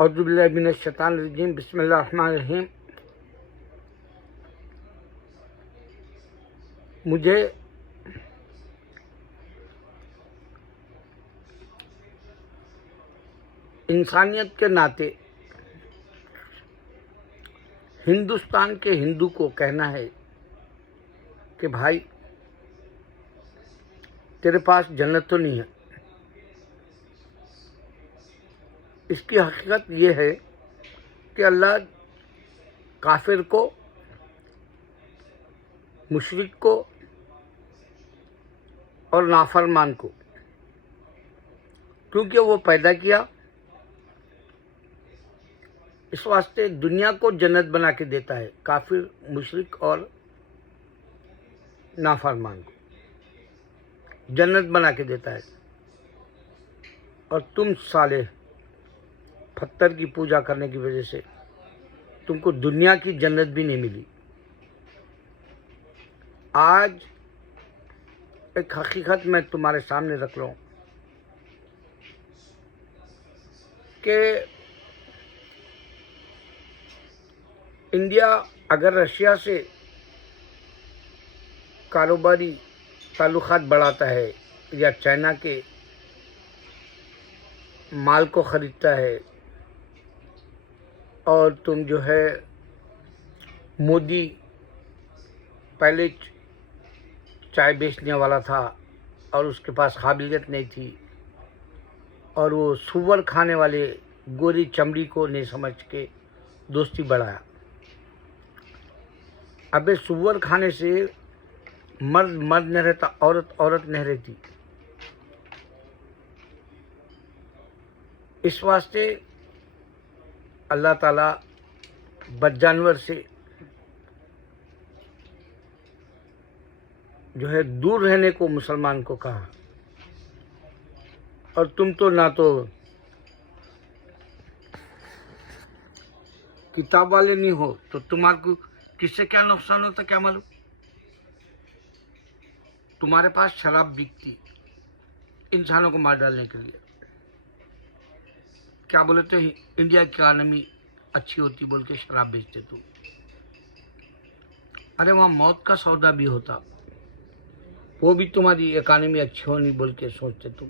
औज़ु बिल्लाहि मिनश शैतानिर रजीम बिस्मिल्लाहिर रहमानिर रहीम। मुझे इंसानियत के नाते हिंदुस्तान के हिंदू को कहना है कि भाई तेरे पास जन्नत तो नहीं है। इसकी हकीकत ये है कि अल्लाह काफिर को, मुशरिक को और नाफरमान को क्योंकि वो पैदा किया, इस वास्ते दुनिया को जन्नत बना के देता है काफिर, मुशरिक और नाफरमान को जन्नत बना के देता है। और तुम साले पत्थर की पूजा करने की वजह से तुमको दुनिया की जन्नत भी नहीं मिली। आज एक हकीकत मैं तुम्हारे सामने रख रहा हूँ कि इंडिया अगर रशिया से कारोबारी ताल्लुकात बढ़ाता है या चाइना के माल को ख़रीदता है, और तुम जो है मोदी पहले चाय बेचने वाला था और उसके पास काबिलियत नहीं थी, और वो सुअर खाने वाले गोरी चमड़ी को नहीं समझ के दोस्ती बढ़ाया। अबे सुअर खाने से मर्द मर्द नहीं रहता, औरत औरत नहीं रहती। इस वास्ते अल्लाह ताला बदजानवर से जो है दूर रहने को मुसलमान को कहा। और तुम तो ना तो किताब वाले नहीं हो, तो तुम्हारे को किससे क्या नुकसान होता क्या मालूम। तुम्हारे पास शराब बिकती इंसानों को मार डालने के लिए। क्या बोले तो इंडिया की इकानमी अच्छी होती बोल के शराब बेचते तुम। अरे वहाँ मौत का सौदा भी होता, वो भी तुम्हारी इकानमी अच्छी होनी बोल के सोचते तुम।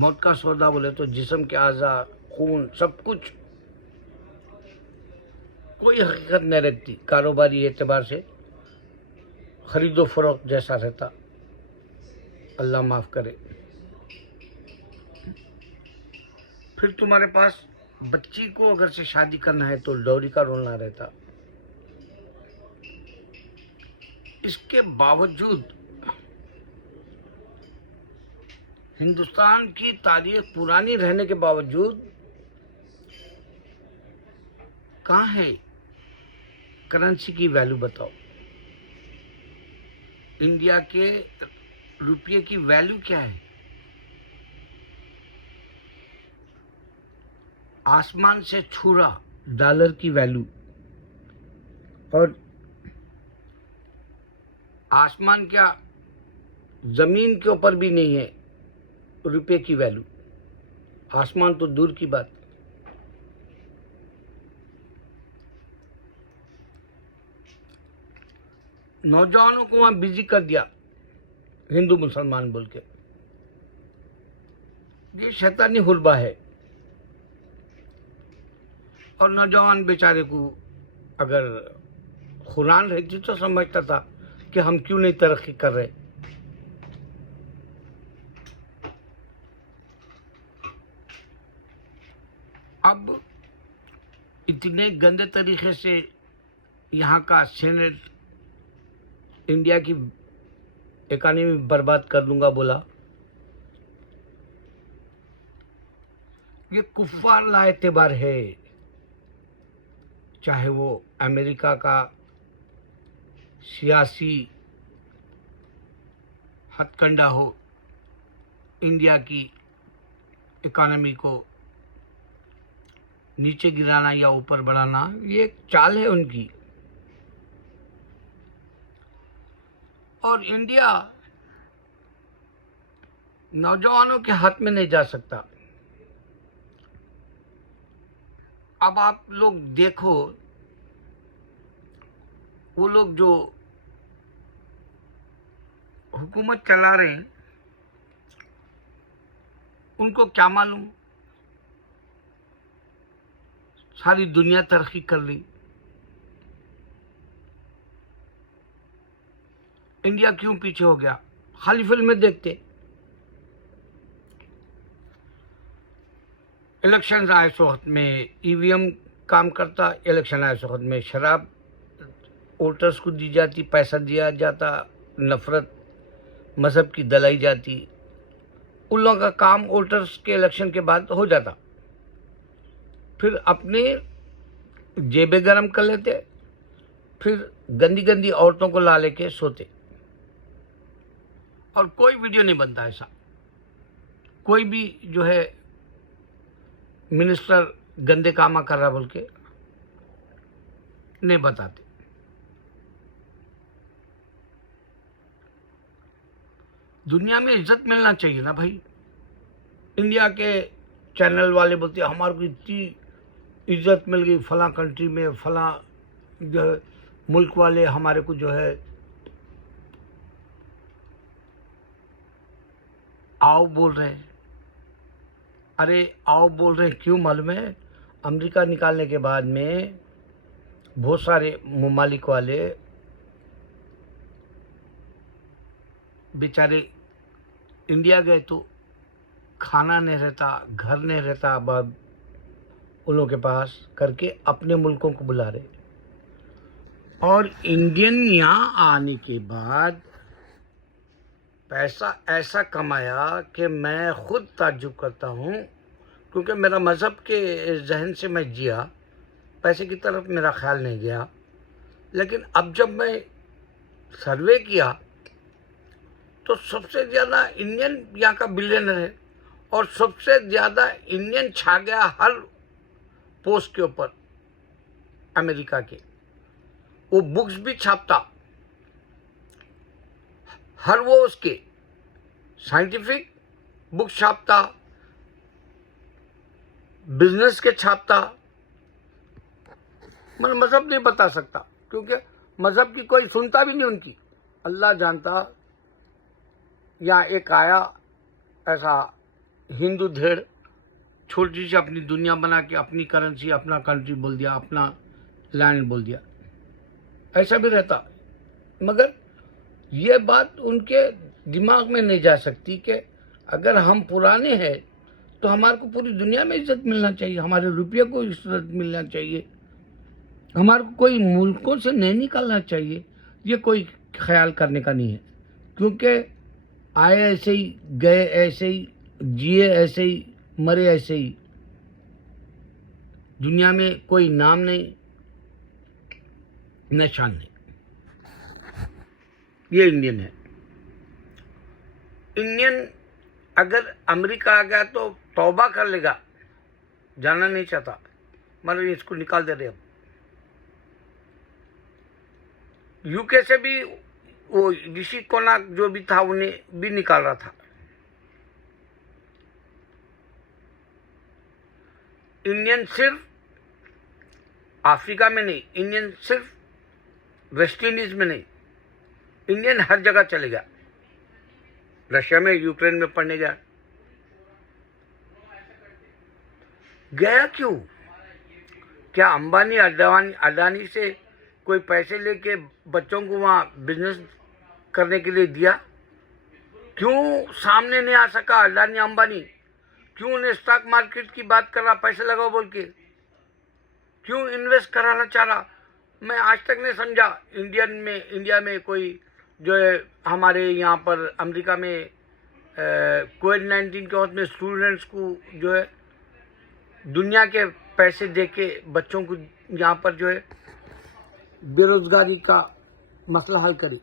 मौत का सौदा बोले तो जिस्म के आज़ा, खून, सब कुछ, कोई हकीकत नहीं रहती। कारोबारी एतबार से खरीदो फरोख्त जैसा रहता। अल्लाह माफ़ करे। फिर तुम्हारे पास बच्ची को अगर से शादी करना है तो डौरी का रोना रहता। इसके बावजूद हिंदुस्तान की तारीख पुरानी रहने के बावजूद कहाँ है करेंसी की वैल्यू बताओ। इंडिया के रुपये की वैल्यू क्या है? आसमान से छू रहा डॉलर की वैल्यू, और आसमान क्या जमीन के ऊपर भी नहीं है रुपये की वैल्यू। आसमान तो दूर की बात। नौजवानों को वहां बिजी कर दिया हिंदू मुसलमान बोल के। ये शैतानी हुर्बा है। और नौजवान बेचारे को अगर कुरान रहती तो समझता था कि हम क्यों नहीं तरक्की कर रहे। अब इतने गंदे तरीके से यहाँ का सेनेट इंडिया की इकानमी बर्बाद कर दूंगा बोला। ये कुफ्फार लाएतेबार है, चाहे वो अमेरिका का सियासी हथकंडा हो, इंडिया की इकानमी को नीचे गिराना या ऊपर बढ़ाना, ये एक चाल है उनकी। और इंडिया नौजवानों के हाथ में नहीं जा सकता। अब आप लोग देखो, वो लोग जो हुकूमत चला रहे हैं उनको क्या मालूम सारी दुनिया तरक्की कर ली, इंडिया क्यों पीछे हो गया? खाली फिल्में देखते। इलेक्शन आए उस वक्त में ईवीएम काम करता, इलेक्शन आए उस वक्त में शराब वोटर्स को दी जाती, पैसा दिया जाता, नफरत मजहब की दलाई जाती। उन लोगों का काम वोटर्स के इलेक्शन के बाद हो जाता, फिर अपने जेबें गरम कर लेते, फिर गंदी गंदी औरतों को ला लेके सोते, और कोई वीडियो नहीं बनता ऐसा। कोई भी जो है मिनिस्टर गंदे कामा कर रहा बोल के नहीं बताते। दुनिया में इज्जत मिलना चाहिए ना भाई। इंडिया के चैनल वाले बोलते हैं हमारे को इतनी इज्जत मिल गई फलां कंट्री में, फलां जो है मुल्क वाले हमारे को जो है आओ बोल रहे हैं। अरे आओ बोल रहे हैं क्यों मालूम है? अमेरिका निकालने के बाद में बहुत सारे ममालिक वाले बेचारे इंडिया गए तो खाना नहीं रहता, घर नहीं रहता, अब उन लोगों के पास करके अपने मुल्कों को बुला रहे। और इंडियन यहाँ आने के बाद पैसा ऐसा कमाया कि मैं खुद ताज्जुब करता हूँ, क्योंकि मेरा मज़हब के जहन से मैं जिया, पैसे की तरफ मेरा ख्याल नहीं गया। लेकिन अब जब मैं सर्वे किया तो सबसे ज़्यादा इंडियन यहाँ का बिलियनर है, और सबसे ज़्यादा इंडियन छा गया हर पोस्ट के ऊपर अमेरिका के। वो बुक्स भी छापता, हर वो उसके साइंटिफिक बुक छापता, बिजनेस के छापता। मैं मजहब नहीं बता सकता, क्योंकि मजहब की कोई सुनता भी नहीं उनकी। अल्लाह जानता, यहाँ एक आया ऐसा हिंदू धेड़, छोटी सी अपनी दुनिया बना के अपनी करेंसी, अपना कंट्री बोल दिया, अपना लैंड बोल दिया, ऐसा भी रहता। मगर ये बात उनके दिमाग में नहीं जा सकती कि अगर हम पुराने हैं तो हमारे को पूरी दुनिया में इज्जत मिलना चाहिए, हमारे रुपये को इज्जत मिलना चाहिए, हमारे को कोई मुल्कों से नहीं निकालना चाहिए। ये कोई ख्याल करने का नहीं है, क्योंकि आए ऐसे ही, गए ऐसे ही, जिए ऐसे ही, मरे ऐसे ही। दुनिया में कोई नाम नहीं, निशान नहीं। ये इंडियन है। इंडियन अगर अमेरिका आ गया तो तौबा कर लेगा, जाना नहीं चाहता, मतलब इसको निकाल दे रहे। अब यूके से भी वो ऋषि कोनाक जो भी था उन्हें भी निकाल रहा था। इंडियन सिर्फ अफ्रीका में नहीं, इंडियन सिर्फ वेस्ट इंडीज में नहीं, इंडियन हर जगह चलेगा। रशिया में, यूक्रेन में पढ़ने गया, गया क्यों? क्या अंबानी अडानी से कोई पैसे लेके बच्चों को वहाँ बिजनेस करने के लिए दिया? क्यों सामने नहीं आ सका अडानी अंबानी? क्यों उन्हें स्टॉक मार्केट की बात कर रहा, पैसे लगाओ बोल के? क्यों इन्वेस्ट कराना चाह रहा? मैं आज तक नहीं समझा इंडिया में कोई जो है हमारे यहाँ पर अमेरिका में कोविड-19 के वक्त में स्टूडेंट्स को जो है दुनिया के पैसे दे के बच्चों को यहाँ पर जो है बेरोजगारी का मसला हल करे।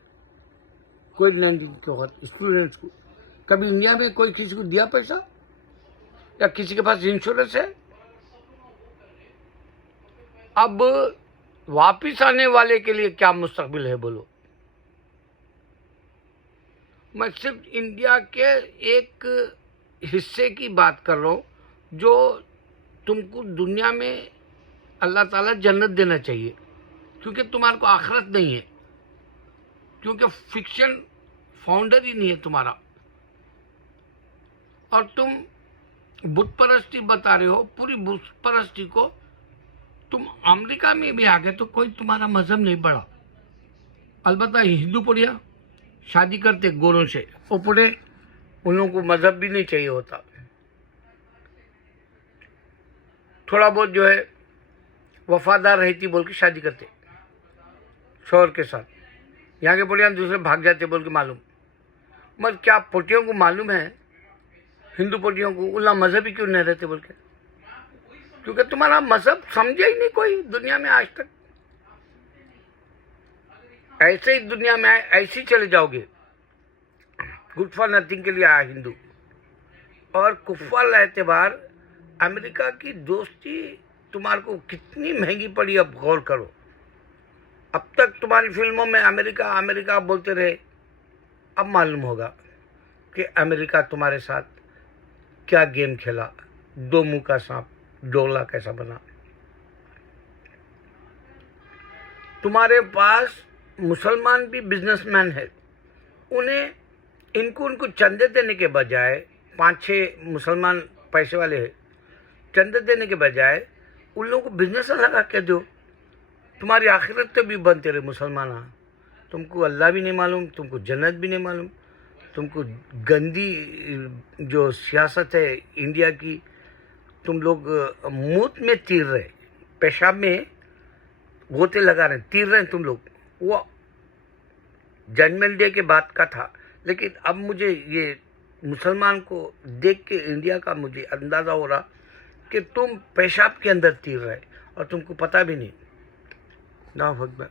कोविड-19 के वक्त स्टूडेंट्स को कभी इंडिया में कोई किसी को दिया पैसा, या किसी के पास इंश्योरेंस है? अब वापिस आने वाले के लिए क्या मुस्तकबिल है बोलो? मैं सिर्फ इंडिया के एक हिस्से की बात कर रहा हूँ जो तुमको दुनिया में अल्लाह ताला जन्नत देना चाहिए, क्योंकि तुम्हारे को आखिरत नहीं है, क्योंकि फिक्शन फाउंडर ही नहीं है तुम्हारा, और तुम बुत परस्ती बता रहे हो। पूरी बुत परस्ती को तुम अमेरिका में भी आ गए तो कोई तुम्हारा मजहब नहीं बढ़ा। अलबत्ता हिंदू पढ़िया शादी करते गोरों से, वो पढ़े, उन लोगों को मजहब भी नहीं चाहिए होता। थोड़ा बहुत जो है वफादार रहती बोल के शादी करते शौहर के साथ। यहाँ के पढ़िया दूसरे भाग जाते बोल के मालूम। मगर क्या पोटियों को मालूम है, हिंदू पोटियों को, उल्ला मजहब ही क्यों नहीं रहते बोल के? क्योंकि तुम्हारा मजहब समझा ही नहीं कोई दुनिया में आज तक। ऐसे ही दुनिया में ऐसे ही चले जाओगे। गुड फॉर नथिंग के लिए आया हिंदू। और कुफर एतबार अमेरिका की दोस्ती तुम्हारे को कितनी महंगी पड़ी, अब गौर करो। अब तक तुम्हारी फिल्मों में अमेरिका अमेरिका बोलते रहे, अब मालूम होगा कि अमेरिका तुम्हारे साथ क्या गेम खेला। दो मुंह का सांप डोला कैसा बना। तुम्हारे पास मुसलमान भी बिजनेसमैन है, उन्हें उनको चंदे देने के बजाय, 5-6 मुसलमान पैसे वाले हैं, चंदे देने के बजाय उन लोगों को बिजनेस लगा के दो। तुम्हारी आखिरत तो भी बनते रहे मुसलमान। तुमको अल्लाह भी नहीं मालूम, तुमको जन्नत भी नहीं मालूम, तुमको गंदी जो सियासत है इंडिया की, तुम लोग मुंह में तीर रहे, पेशाब में गोते लगा रहे, तीर रहे तुम लोग। वो जजमेंट डे के बाद का था, लेकिन अब मुझे ये मुसलमान को देख के इंडिया का मुझे अंदाज़ा हो रहा कि तुम पेशाब के अंदर तीर रहे और तुमको पता भी नहीं। ना भगवान।